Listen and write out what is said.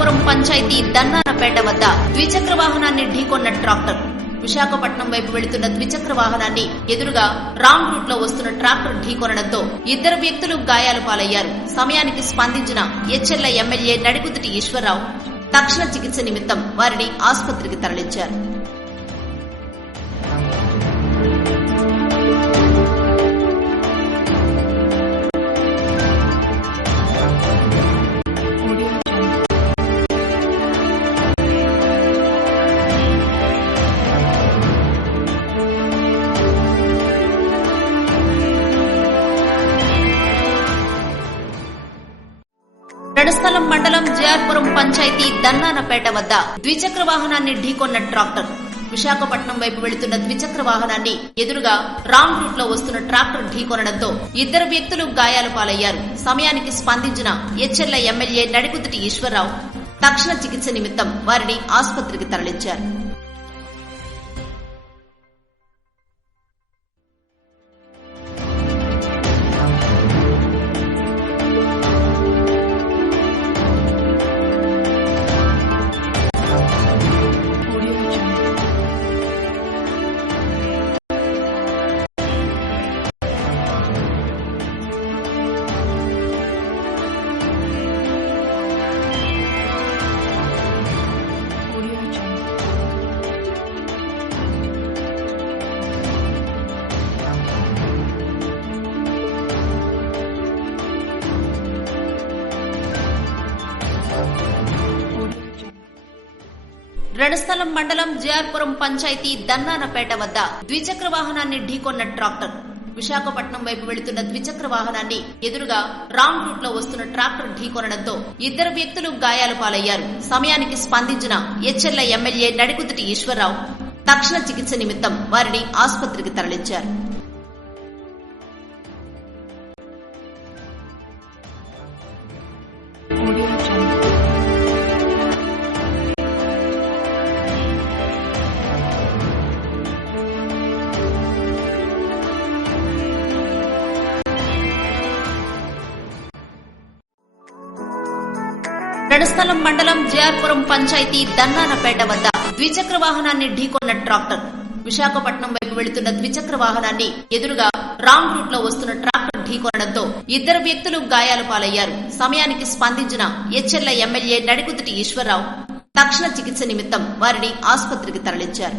జిఆర్పురం పంచాయతీ దన్నానపేట వద్ద ద్విచక్ర వాహనాన్ని ఢీకొన్న ట్రాక్టర్. విశాఖపట్నం వైపు వెళుతున్న ద్విచక్ర వాహనాన్ని ఎదురుగా రాంగ్ రూట్ లో వస్తున్న ట్రాక్టర్ ఢీకొనడంతో ఇద్దరు వ్యక్తులు గాయాల పాలయ్యారు. సమయానికి స్పందించిన ఎచ్చెర్ల ఎమ్మెల్యే నడికుదుటి ఈశ్వరరావు తక్షణ చికిత్స నిమిత్తం వారిని ఆసుపత్రికి తరలించారు. రణస్థలం మండలం జిఆర్పురం పంచాయతీ దన్నానపేట వద్ద ద్విచక్ర వాహనాన్ని ఢీకొన్న ట్రాక్టర్. విశాఖపట్నం వైపు వెళుతున్న ద్విచక్ర వాహనాన్ని ఎదురుగా రాంగ్ రూట్ లో వస్తున్న ట్రాక్టర్ ఢీకొనడంతో ఇద్దరు వ్యక్తులు గాయాల పాలయ్యారు. సమయానికి స్పందించిన ఎచ్చెర్ల ఎమ్మెల్యే నడికుదుటి ఈశ్వరరావు తక్షణ చికిత్స నిమిత్తం వారిని ఆసుపత్రికి తరలించారు. రణస్థలం మండలం జిఆర్పురం పంచాయతీ దన్నానపేట వద్ద ద్విచక్ర వాహనాన్ని ఢీకొన్న ట్రాక్టర్. విశాఖపట్నం వైపు వెళుతున్న ద్విచక్ర వాహనాన్ని ఎదురుగా రాంగ్ రూట్ లో వస్తున్న ట్రాక్టర్ ఢీకొనడంతో ఇద్దరు వ్యక్తులు గాయాల పాలయ్యారు. సమయానికి స్పందించిన ఎచ్చెర్ల ఎమ్మెల్యే నడికుదుటి ఈశ్వరరావు తక్షణ చికిత్స నిమిత్తం వారిని ఆసుపత్రికి తరలించారు. రణస్థలం మండలం జిఆర్పురం పంచాయతీ దన్నానపేట వద్ద ద్విచక్ర వాహనాన్ని ఢీకొన్న ట్రాక్టర్. విశాఖపట్నం వైపు వెళుతున్న ద్విచక్ర వాహనాన్ని ఎదురుగా రాంగ్ రూట్ లో వస్తున్న ట్రాక్టర్ ఢీకొనడంతో ఇద్దరు వ్యక్తులు గాయాల పాలయ్యారు. సమయానికి స్పందించిన ఎచ్చెర్ల ఎమ్మెల్యే నడికుదుటి ఈశ్వరరావు తక్షణ చికిత్స నిమిత్తం వారిని ఆసుపత్రికి తరలించారు.